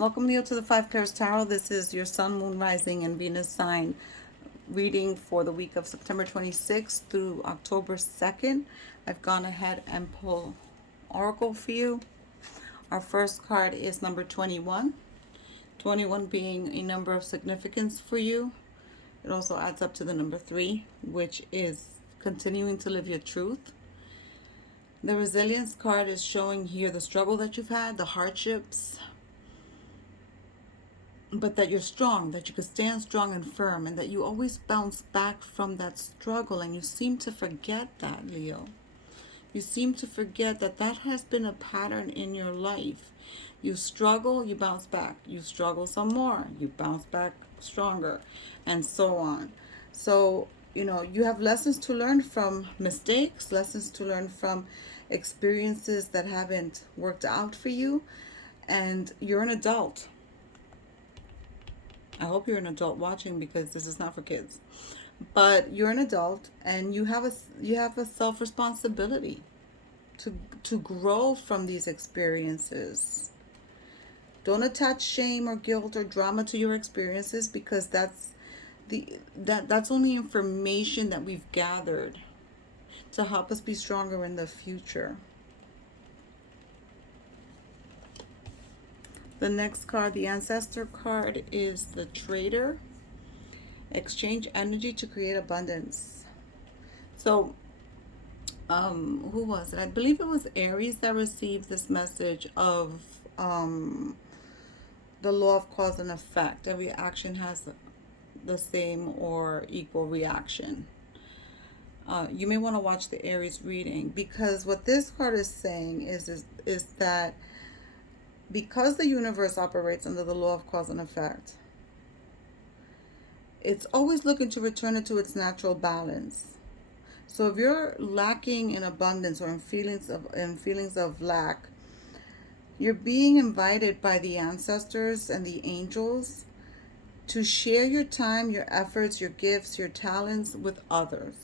Welcome, Leo, to the Five Pairs Tarot. This is your Sun, Moon, Rising, and Venus sign reading for the week of September 26th through October 2nd. I've gone ahead and pulled Oracle for you. Our first card is number 21. 21 being a number of significance for you. It also adds up to the number 3, which is continuing to live your truth. The resilience card is showing here the struggle that you've had, the hardships, but that you're strong, that you can stand strong and firm, and that you always bounce back from that struggle. And you seem to forget that, Leo. You seem to forget that that has been a pattern in your life. You struggle, you bounce back. You struggle some more, you bounce back stronger, and so on. So, you have lessons to learn from mistakes, lessons to learn from experiences that haven't worked out for you, and you're an adult. I hope you're an adult watching, because this is not for kids. But you're an adult, and you have a self-responsibility to grow from these experiences. Don't attach shame or guilt or drama to your experiences, because that's only information that we've gathered to help us be stronger in the future. The next card, the ancestor card, is the trader. Exchange energy to create abundance. So, who was it? I believe it was Aries that received this message of the law of cause and effect. Every action has the same or equal reaction. You may want to watch the Aries reading, because what this card is saying is that because the universe operates under the law of cause and effect, it's always looking to return it to its natural balance. So if you're lacking in abundance or in feelings of lack, you're being invited by the ancestors and the angels to share your time, your efforts, your gifts, your talents with others.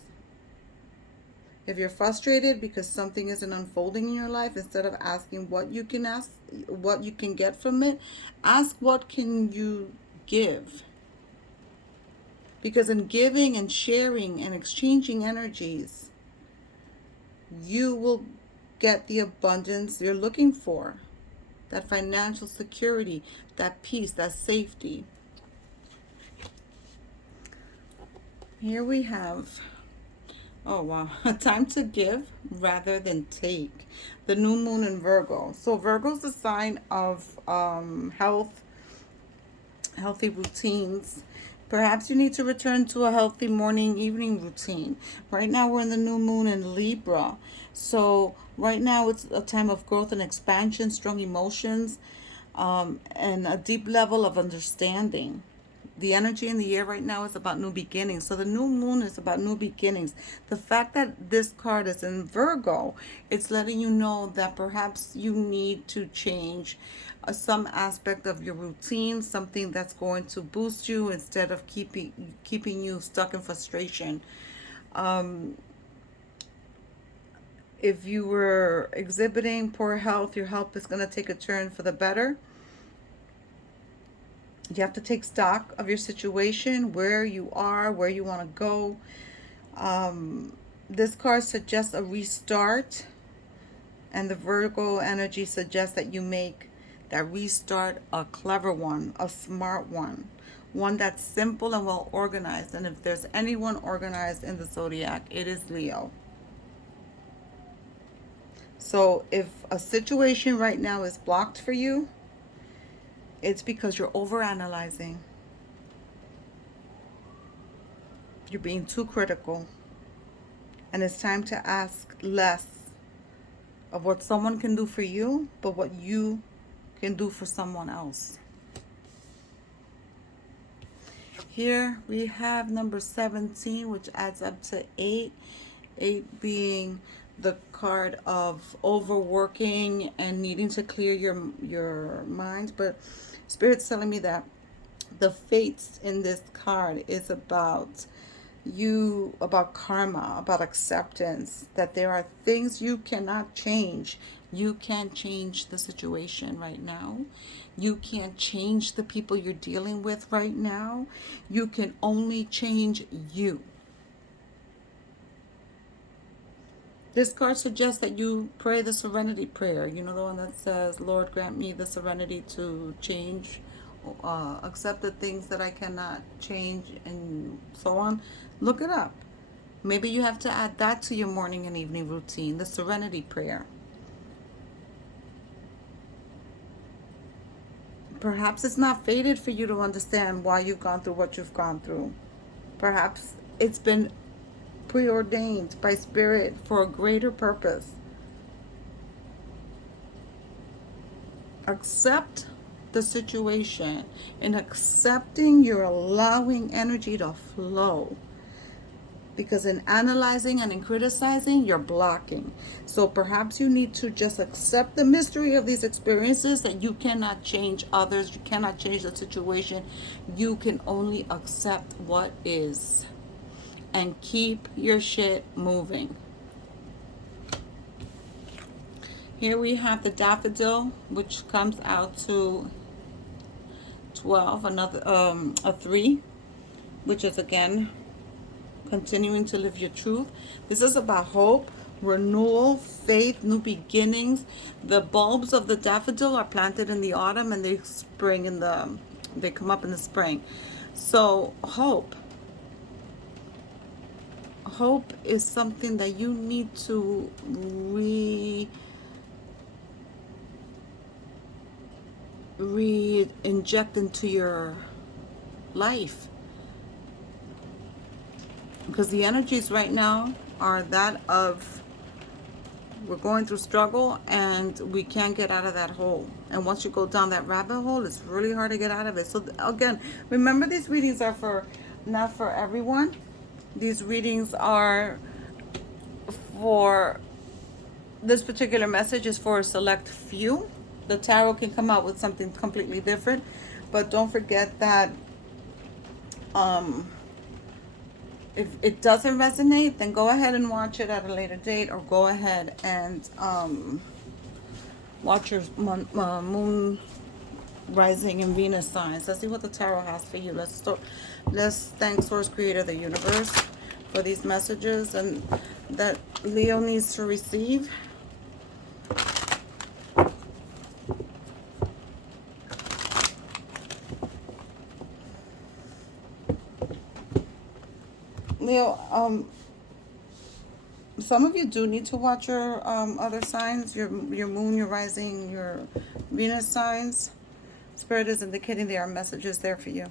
If you're frustrated because something isn't unfolding in your life, instead of asking what you can get from it, ask what can you give. Because in giving and sharing and exchanging energies, you will get the abundance you're looking for. That financial security, that peace, that safety. Here we have, oh wow, time to give rather than take. The new moon in Virgo. So Virgo's a sign of healthy routines. Perhaps you need to return to a healthy morning, evening routine. Right now we're in the new moon in Libra. So right now it's a time of growth and expansion, strong emotions, and a deep level of understanding. The energy in the air right now is about new beginnings. So the new moon is about new beginnings. The fact that this card is in Virgo, it's letting you know that perhaps you need to change some aspect of your routine, something that's going to boost you instead of keeping you stuck in frustration. If you were exhibiting poor health, your health is going to take a turn for the better. You have to take stock of your situation, where you are, where you want to go. This card suggests a restart, and the Virgo energy suggests that you make that restart a clever one, a smart one that's simple and well organized. And if there's anyone organized in the zodiac, it is Leo. So if a situation right now is blocked for you, it's because you're overanalyzing. You're being too critical. And it's time to ask less of what someone can do for you, but what you can do for someone else. Here we have number 17, which adds up to 8. 8 being the card of overworking and needing to clear your mind. But Spirit's telling me that the fates in this card is about karma, about acceptance, that there are things you cannot change. You can't change the situation right now. You can't change the people you're dealing with right now. You can only change you. This card suggests that you pray the serenity prayer. You know, the one that says, Lord, grant me the serenity to change, accept the things that I cannot change, and so on. Look it up. Maybe you have to add that to your morning and evening routine, the serenity prayer. Perhaps it's not fated for you to understand why you've gone through what you've gone through. Perhaps it's been preordained by Spirit for a greater purpose. Accept the situation. In accepting, you're allowing energy to flow. Because in analyzing and in criticizing, you're blocking. So perhaps you need to just accept the mystery of these experiences, that you cannot change others, you cannot change the situation. You can only accept what is. And keep your shit moving. Here we have the Daffodil, which comes out to 12, another a 3, which is again continuing to live your truth. This is about hope, renewal, faith, new beginnings. The bulbs of the daffodil are planted in the autumn, and they they come up in the spring. So hope is something that you need to re-inject into your life. Because the energies right now are that of, we're going through struggle and we can't get out of that hole. And once you go down that rabbit hole, it's really hard to get out of it. So again, remember, these readings are not for everyone. These readings are for, this particular message is for a select few. The tarot can come out with something completely different. But don't forget that if it doesn't resonate, then go ahead and watch it at a later date, or go ahead and watch your moon, rising, and Venus signs. Let's see what the tarot has for you. Let's thank Source Creator, the universe, for these messages and that Leo needs to receive. Leo, some of you do need to watch your other signs, your moon, your rising, your Venus signs. Spirit is indicating there are messages there for you.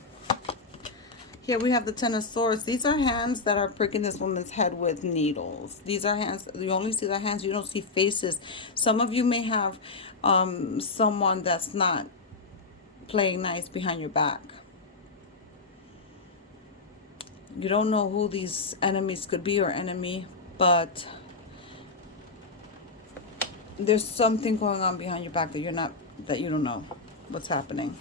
Here we have the Ten of Swords. These are hands that are pricking this woman's head with needles. These are hands, you only see the hands, you don't see faces. Some of you may have someone that's not playing nice behind your back. You don't know who these enemies could be or enemy, but there's something going on behind your back that you don't know what's happening.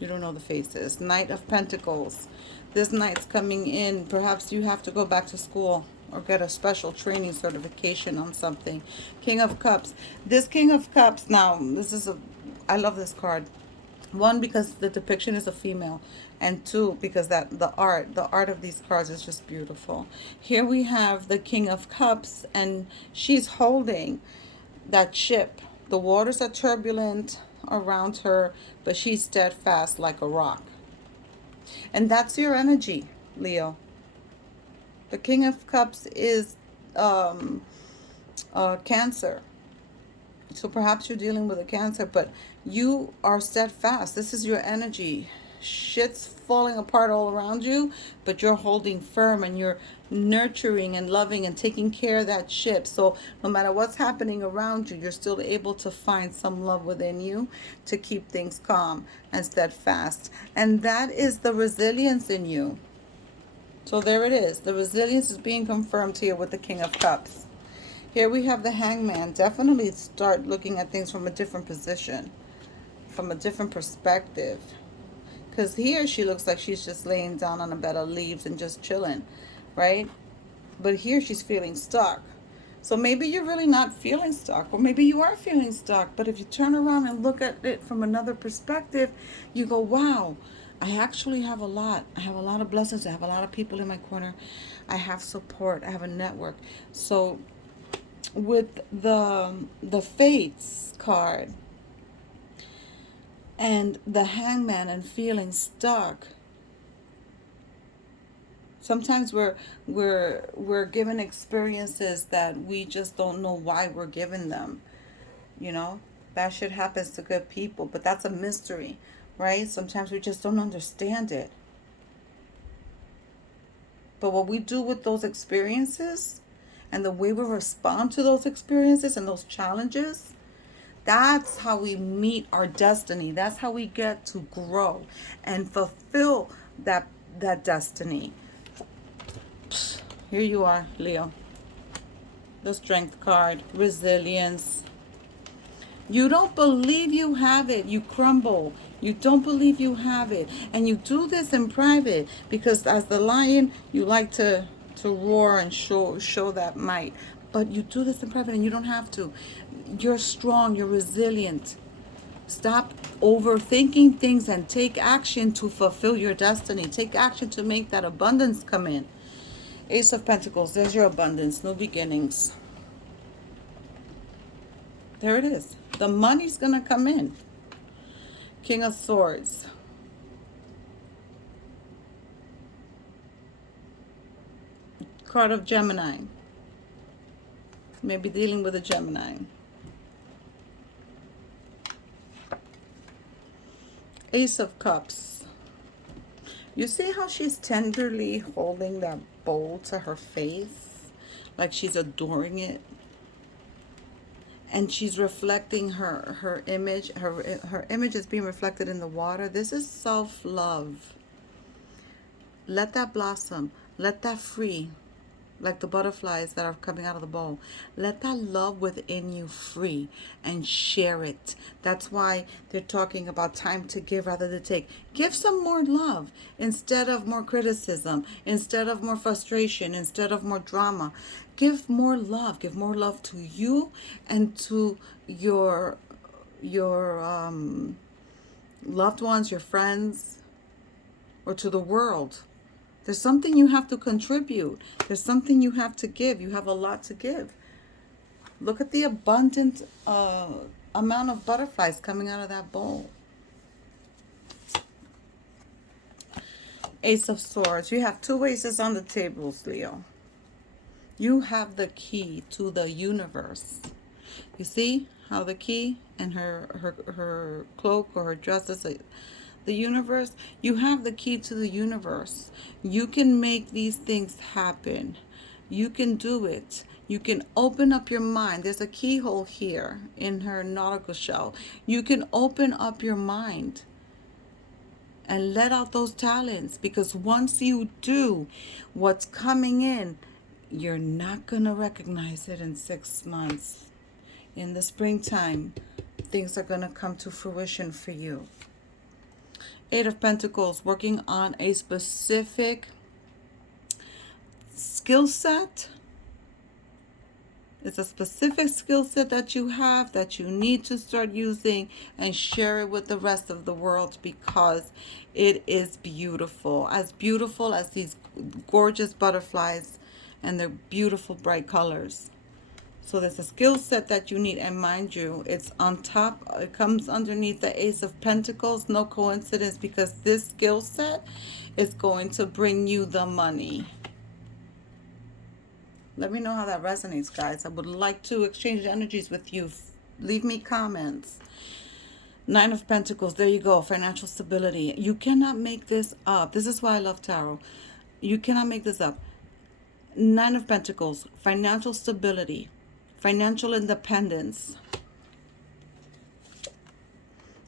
You don't know the faces. Knight of Pentacles. This knight's coming in. Perhaps you have to go back to school or get a special training certification on something. King of Cups. This King of Cups, now, I love this card. One, because the depiction is a female, and two, because the art of these cards is just beautiful. Here we have the King of Cups, and she's holding that ship. The waters are turbulent around her, but she's steadfast like a rock. And that's your energy, Leo. The King of Cups is Cancer. So perhaps you're dealing with a Cancer, but you are steadfast. This is your energy. Shit's falling apart all around you, but you're holding firm and you're nurturing and loving and taking care of that ship. So no matter what's happening around you, you're still able to find some love within you to keep things calm and steadfast. And that is the resilience in you. So there it is. The resilience is being confirmed here with the King of Cups. Here we have the Hangman. Definitely start looking at things from a different position, from a different perspective. Because here she looks like she's just laying down on a bed of leaves and just chilling, right? But here she's feeling stuck. So maybe you're really not feeling stuck, or maybe you are feeling stuck. But if you turn around and look at it from another perspective, you go, wow, I actually have a lot. I have a lot of blessings. I have a lot of people in my corner. I have support. I have a network. So with the Fates card and the Hangman and feeling stuck, sometimes we're given experiences that we just don't know why we're given them. You know, bad shit happens to good people, but that's a mystery, right? Sometimes we just don't understand it. But what we do with those experiences and the way we respond to those experiences and those challenges, that's how we meet our destiny. That's how we get to grow and fulfill that destiny. Here you are, Leo. The Strength card, resilience. You don't believe you have it. You crumble. You don't believe you have it. And you do this in private because as the lion, you like to roar and show that might. But you do this in private and you don't have to. You're strong. You're resilient. Stop overthinking things and take action to fulfill your destiny. Take action to make that abundance come in. Ace of Pentacles, there's your abundance, new beginnings. There it is. The money's going to come in. King of Swords. Card of Gemini. Maybe dealing with a Gemini. Ace of Cups. You see how she's tenderly holding that bowl to her face? Like she's adoring it. And she's reflecting her image. Her image is being reflected in the water. This is self-love. Let that blossom. Let that free. Like the butterflies that are coming out of the bowl. Let that love within you free and share it. That's why they're talking about time to give rather than take. Give some more love instead of more criticism, instead of more frustration, instead of more drama. Give more love. Give more love to you and to your loved ones, your friends, or to the world. There's something you have to contribute. There's something you have to give. You have a lot to give. Look at the abundant amount of butterflies coming out of that bowl. Ace of Swords. You have two aces on the tables, Leo. You have the key to the universe. You see how the key and her cloak or her dress is the universe? You have the key to the universe. You can make these things happen. You can do it. You can open up your mind. There's a keyhole here in her nautical shell. You can open up your mind and let out those talents, because once you do, what's coming in, you're not going to recognize it in 6 months. In the springtime, things are going to come to fruition for you. Eight of Pentacles, working on a specific skill set. It's a specific skill set that you have that you need to start using and share it with the rest of the world, because it is beautiful as these gorgeous butterflies and their beautiful bright colors. So there's a skill set that you need, and mind you, it's on top, it comes underneath the Ace of Pentacles. No coincidence, because this skill set is going to bring you the money. Let me know how that resonates, guys. I would like to exchange energies with you. Leave me comments. Nine of Pentacles, there you go, financial stability. You cannot make this up. This is why I love tarot. You cannot make this up. Nine of Pentacles, financial stability, financial independence.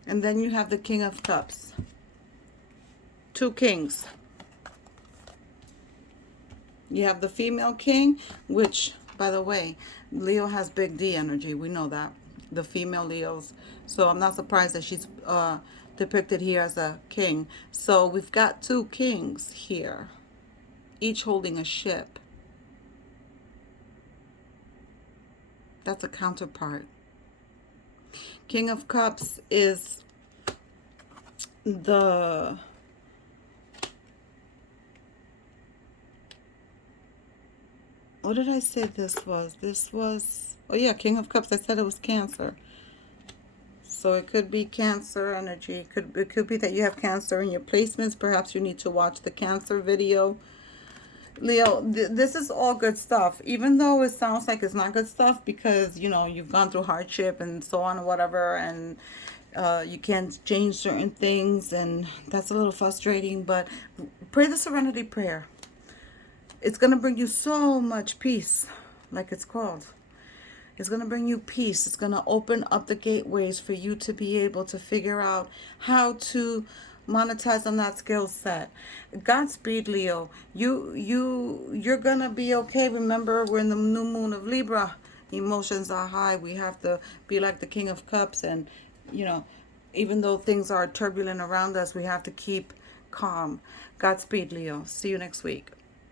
And then you have the King of Cups. Two kings. You have the female king, which, by the way, Leo has big D energy. We know that. The female Leos. So I'm not surprised that she's depicted here as a king. So we've got two kings here, each holding a ship. That's a counterpart. King of Cups is the... What did I say this was? This was... Oh yeah, King of Cups. I said it was Cancer. So it could be Cancer energy. It could be that you have Cancer in your placements. Perhaps you need to watch the Cancer video. Leo, this is all good stuff. Even though it sounds like it's not good stuff because, you know, you've gone through hardship and so on and whatever, and you can't change certain things, and that's a little frustrating. But pray the Serenity Prayer. It's going to bring you so much peace, like it's called. It's going to bring you peace. It's going to open up the gateways for you to be able to figure out how to monetize on that skill set. Godspeed, Leo. You're going to be okay. Remember, we're in the new moon of Libra. Emotions are high. We have to be like the King of Cups, and, you know, even though things are turbulent around us, we have to keep calm. Godspeed, Leo. See you next week.